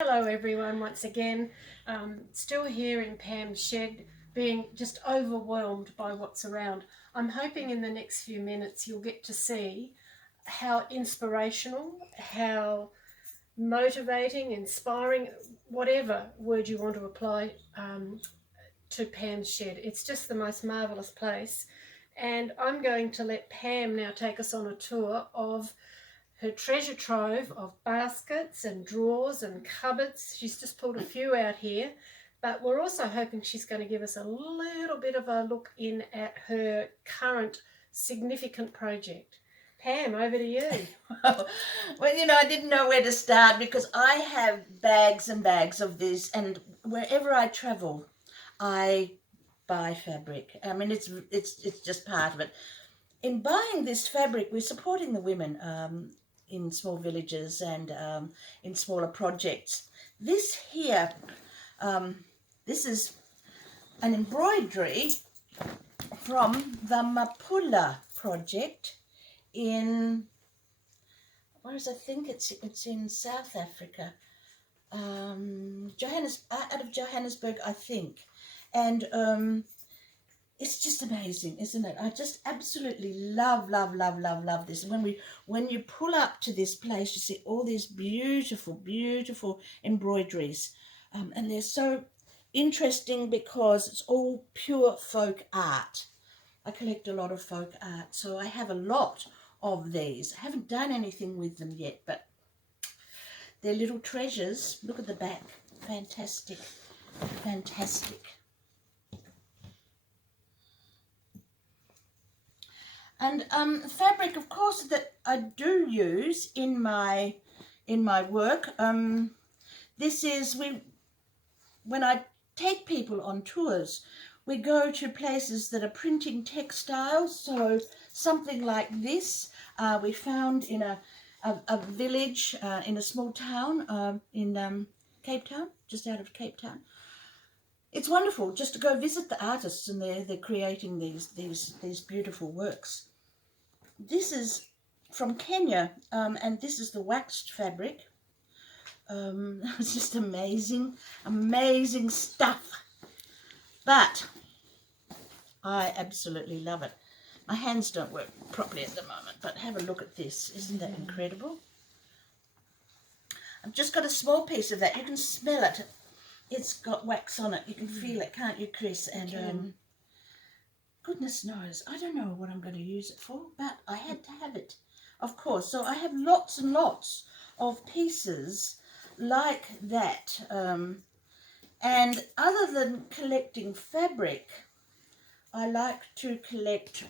Hello everyone, once again. Still here in Pam's shed, being just overwhelmed by what's around. I'm hoping in the next few minutes you'll get to see how inspirational, how motivating, inspiring, whatever word you want to apply to Pam's shed. It's just the most marvellous place. And I'm going to let Pam now take us on a tour of her treasure trove of baskets and drawers and cupboards. She's just pulled a few out here, but we're also hoping she's going to give us a little bit of a look in at her current significant project. Pam, over to you. Well, I didn't know where to start because I have bags and bags of this, and wherever I travel, I buy fabric. I mean, it's just part of it. In buying this fabric, we're supporting the women in small villages and in smaller projects. This here, this is an embroidery from the Mapula project in, I think it's in South Africa, out of Johannesburg, I think, and it's just amazing, isn't it? I just absolutely love this. When you pull up to this place, you see all these beautiful embroideries, and they're so interesting because it's all pure folk art. I collect a lot of folk art, so I have a lot of these. I haven't done anything with them yet, but they're little treasures. Look at the back. Fantastic. And fabric, of course, that I do use in my work. This is when I take people on tours, we go to places that are printing textiles. So something like this we found in a village in a small town in Cape Town, just out of Cape Town. It's wonderful just to go visit the artists, and they're creating these beautiful works. This is from Kenya, and this is the waxed fabric. It's just amazing stuff. But I absolutely love it. My hands don't work properly at the moment, but have a look at this. Isn't that incredible? I've just got a small piece of that. You can smell it. It's got wax on it. You can feel it, can't you, Chris? And goodness knows, I don't know what I'm going to use it for, but I had to have it, of course. So I have lots and lots of pieces like that. And other than collecting fabric, I like to collect,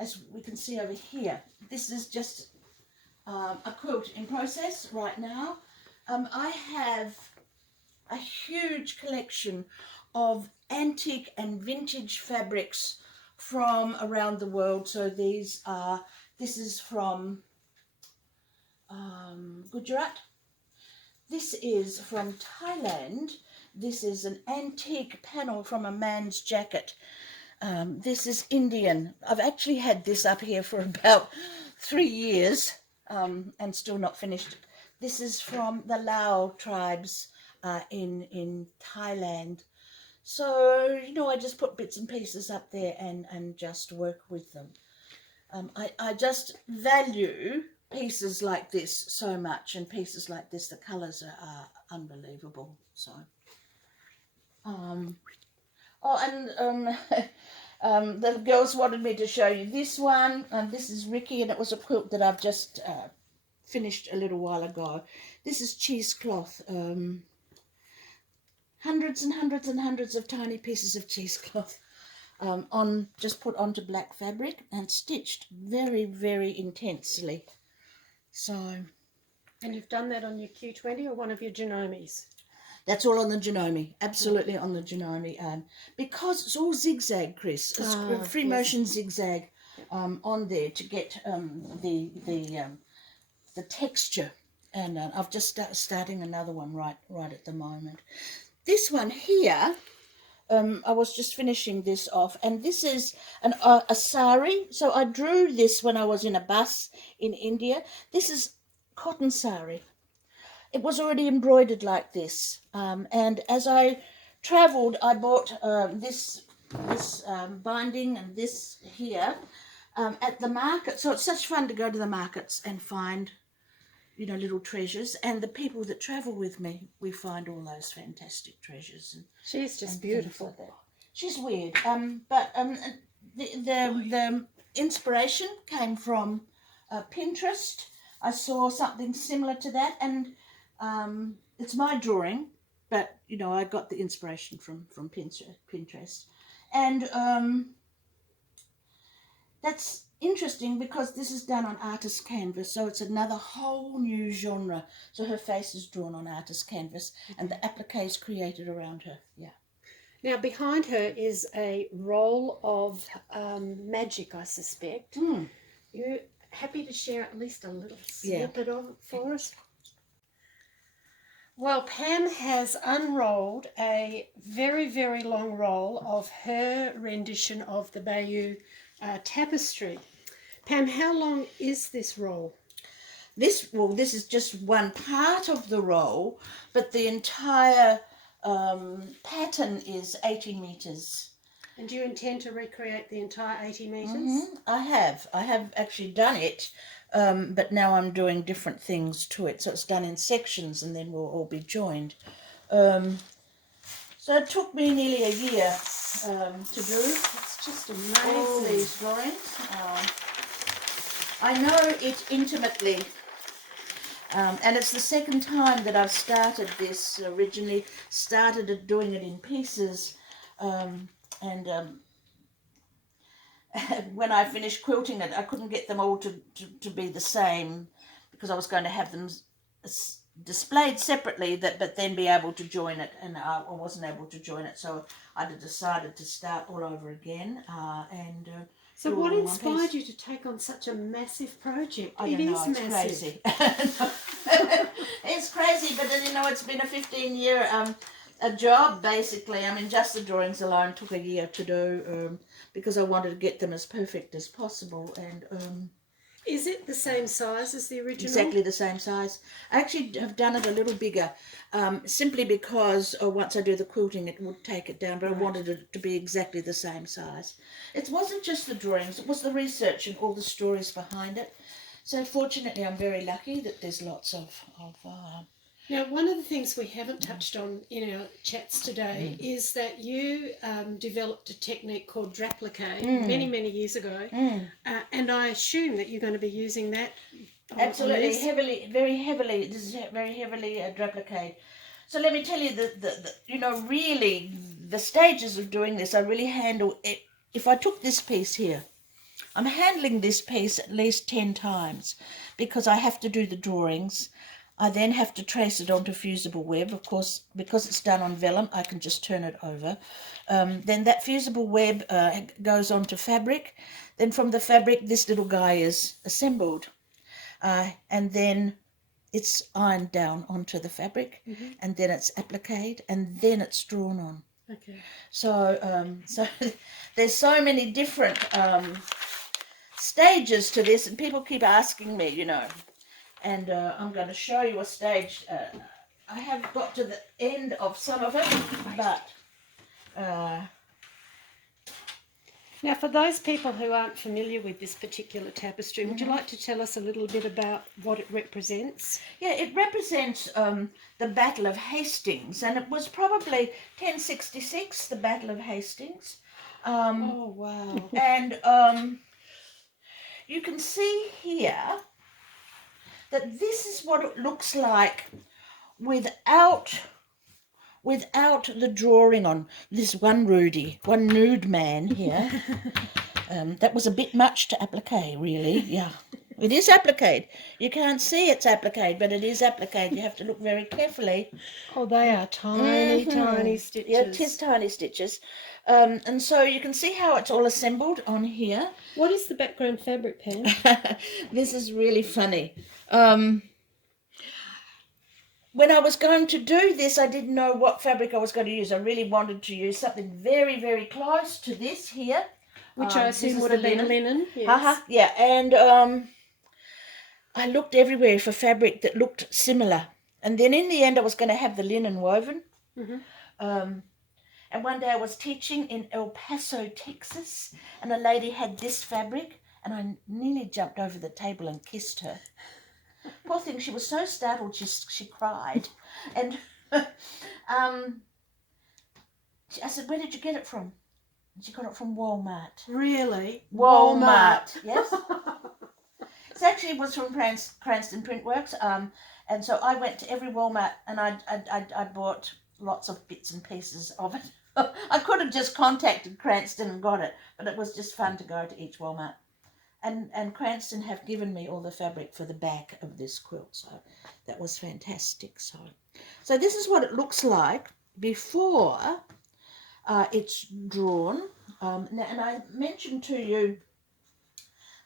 as we can see over here, this is just a quilt in process right now. I have a huge collection of antique and vintage fabrics from around the world. So this is from Gujarat. This is from Thailand. This is an antique panel from a man's jacket. This is Indian. I've actually had this up here for about 3 years and still not finished it. This is from the Lao tribes in Thailand. So, I just put bits and pieces up there and just work with them. I just value pieces like this so much, and pieces like this, the colours are unbelievable. So, the girls wanted me to show you this one, and this is Ricky, and it was a quilt that I've just finished a little while ago. This is cheesecloth. Hundreds and hundreds of tiny pieces of cheesecloth just put onto black fabric and stitched very intensely. So, And you've done that on your Q20 or one of your Genomes? That's all on the Janome, absolutely on the Janome, because it's all zigzag, Chris. It's free motion zigzag on there to get the texture, and I've just starting another one right at the moment. This one here, I was just finishing this off, and this is a sari. So I drew this when I was in a bus in India. This is cotton sari. It was already embroidered like this, and as I travelled, I bought this binding and this here at the market. So it's such fun to go to the markets and find, you know, little treasures. And the people that travel with me, we find all those fantastic treasures. And She's just and beautiful. things like that. She's weird, but the inspiration came from Pinterest. I saw something similar to that, and it's my drawing, but you know, I got the inspiration from Pinterest, and that's interesting because this is done on artist canvas, so it's another whole new genre. So her face is drawn on artist canvas, and the applique is created around her. Yeah. Now, behind her is a roll of magic, I suspect. You're happy to share at least a little snippet of it for us? Well, Pam has unrolled a very, very long roll of her rendition of the Bayeaux tapestry. Pam, how long is this roll? This is just one part of the roll, but the entire pattern is 80 metres. And do you intend to recreate the entire 80 metres? I have actually done it, but now I'm doing different things to it. So it's done in sections and then will all be joined. So it took me nearly a year to do. It's just amazing. All these drawings. I know it intimately. And it's the second time that I've started this. Originally started doing it in pieces, and when I finished quilting it, I couldn't get them all to be the same, because I was going to have them displayed separately, but then be able to join it, and I wasn't able to join it, so I decided to start all over again. So what inspired you to take on such a massive project? I don't know, it's massive. Crazy. It's crazy, but then, you know, it's been a 15-year a job, basically. I mean, just the drawings alone took a year to do, because I wanted to get them as perfect as possible. And is it the same size as the original? Exactly the same size. I actually have done it a little bigger, simply because once I do the quilting it would take it down, but I wanted it to be exactly the same size. It wasn't just the drawings, it was the research and all the stories behind it. So fortunately I'm very lucky that there's lots of Now, one of the things we haven't touched on in our chats today is that you developed a technique called draplique many, many years ago, and I assume that you're going to be using that. Absolutely, very heavily. This is very heavily draplique. So let me tell you, the you know, really the stages of doing this, I really handle it. If I took this piece here, I'm handling this piece at least 10 times, because I have to do the drawings. I then have to trace it onto fusible web. Of course, because it's done on vellum, I can just turn it over. Then that fusible web goes onto fabric. Then from the fabric, this little guy is assembled. And then it's ironed down onto the fabric, and then it's appliqued, and then it's drawn on. Okay. So, so there's so many different stages to this, and people keep asking me, you know. And I'm going to show you a stage. I have got to the end of some of it, but... Now, for those people who aren't familiar with this particular tapestry, would you like to tell us a little bit about what it represents? Yeah, it represents the Battle of Hastings, and it was probably 1066, the Battle of Hastings. Oh, wow. And you can see here that this is what it looks like without the drawing on this one nude man here. That was a bit much to applique, really. Yeah, it is appliqued. You can't see it's appliqued, but it is appliqued. You have to look very carefully. Oh, they are tiny, tiny stitches. Yeah, it is tiny stitches. And so you can see how it's all assembled on here. What is the background fabric, Pam? This is really funny. When I was going to do this, I didn't know what fabric I was going to use. I really wanted to use something very, very close to this here. Which I assume would have been linen. Yes. Yeah, and I looked everywhere for fabric that looked similar. And then in the end, I was going to have the linen woven. Mm-hmm. And one day I was teaching in El Paso, Texas, and a lady had this fabric, and I nearly jumped over the table and kissed her. Poor thing, she was so startled, she cried. And I said, "Where did you get it from?" And she got it from Walmart. Really? Walmart. Yes. It actually was from Cranston Printworks. And so I went to every Walmart and I bought lots of bits and pieces of it. I could have just contacted Cranston and got it, but it was just fun to go to each Walmart. And Cranston have given me all the fabric for the back of this quilt, so that was fantastic. So this is what it looks like before it's drawn. And I mentioned to you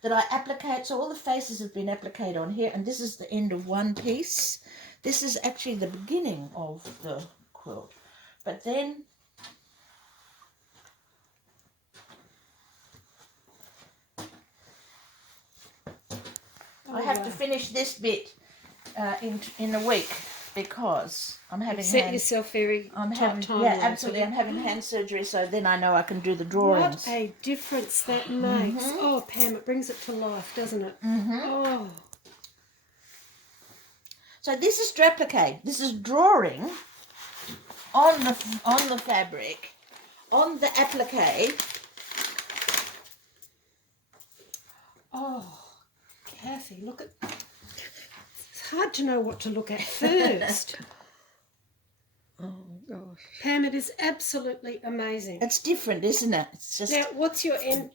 that I applicate, so all the faces have been appliqued on here, and this is the end of one piece. This is actually the beginning of the quilt. But then I have to finish this bit in a week because I'm having yourself very tight timeline. Yeah, absolutely. I'm having hand surgery, so then I know I can do the drawings. What a difference that makes. Oh, Pam, it brings it to life, doesn't it? Oh. So this is applique. This is drawing on the fabric, on the applique. Oh, Kathy, look at... It's hard to know what to look at first. Oh, gosh. Pam, it is absolutely amazing. It's different, isn't it? It's just... Now, what's your end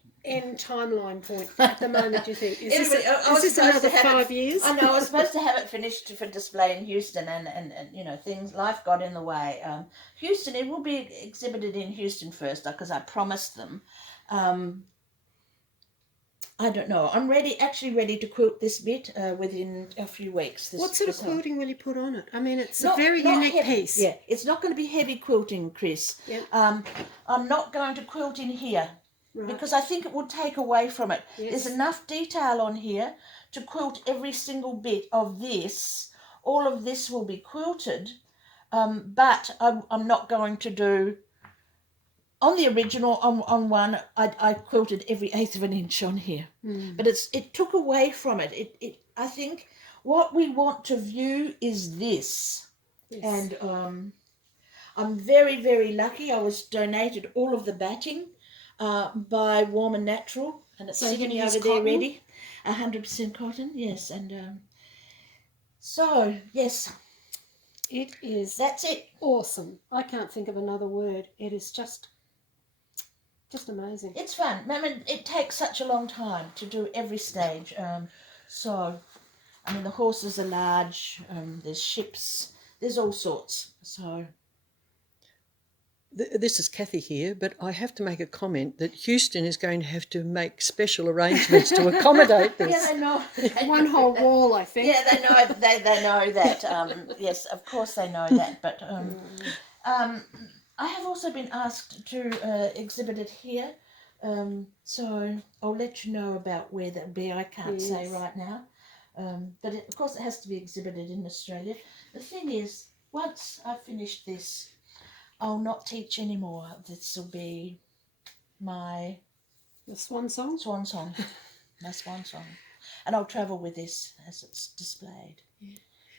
timeline point at the moment, do you think? Is Anyway, this another 5 years? I know, I was supposed to have it finished for display in Houston, and you know, life got in the way. Houston, it will be exhibited in Houston first, because I promised them. I don't know. I'm actually ready to quilt this bit within a few weeks. What sort of quilting will you put on it? I mean, it's a very not unique heavy. piece. Yeah, it's not going to be heavy quilting, Chris. Yep. I'm not going to quilt in here because I think it will take away from it. Yes. There's enough detail on here to quilt every single bit of this. All of this will be quilted, but I'm not going to do... On the original, on one, I quilted every 1/8 of an inch on here, but it took away from it. I think what we want to view is this, and I'm very, very lucky. I was donated all of the batting by Warm and Natural, and it's sitting over there ready, 100% cotton. Yes, and so yes, it is. That's it. Awesome. I can't think of another word. It is just amazing. It's fun. I mean, it takes such a long time to do every stage. So, I mean, the horses are large. There's ships. There's all sorts. So, This is Kathy here, but I have to make a comment that Houston is going to have to make special arrangements to accommodate this. yeah, I know. One whole wall, I think. Yeah, they know. They know that. Yes, of course they know that. But I have also been asked to exhibit it here, so I'll let you know about where that'll be. I can't say right now, but of course it has to be exhibited in Australia. The thing is, once I've finished this, I'll not teach anymore. This will be my... The swan song? Swan song. My swan song. And I'll travel with this as it's displayed. Yeah.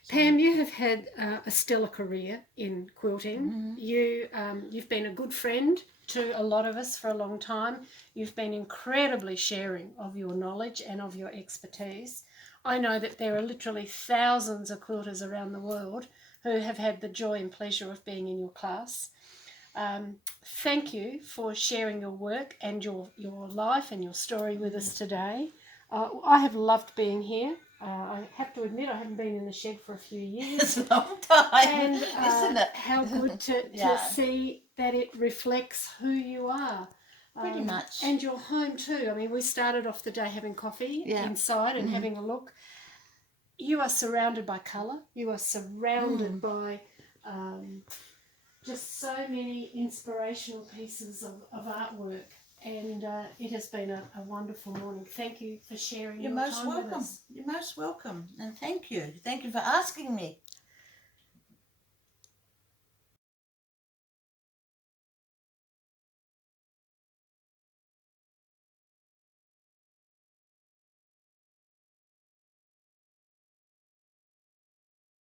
Pam, you have had a stellar career in quilting. You've been a good friend to a lot of us for a long time. You've been incredibly sharing of your knowledge and of your expertise. I know that there are literally thousands of quilters around the world who have had the joy and pleasure of being in your class. Thank you for sharing your work and your life and your story with us today. I have loved being here. I have to admit I haven't been in the shed for a few years. It's a long time, and, isn't it? How good to see that it reflects who you are. Pretty much. And your home too. I mean, we started off the day having coffee inside and having a look. You are surrounded by colour. You are surrounded by just so many inspirational pieces of artwork. And And it has been a wonderful morning. Thank you for sharing You're your most time with welcome. us. You're most welcome, and thank you. Thank you for asking me.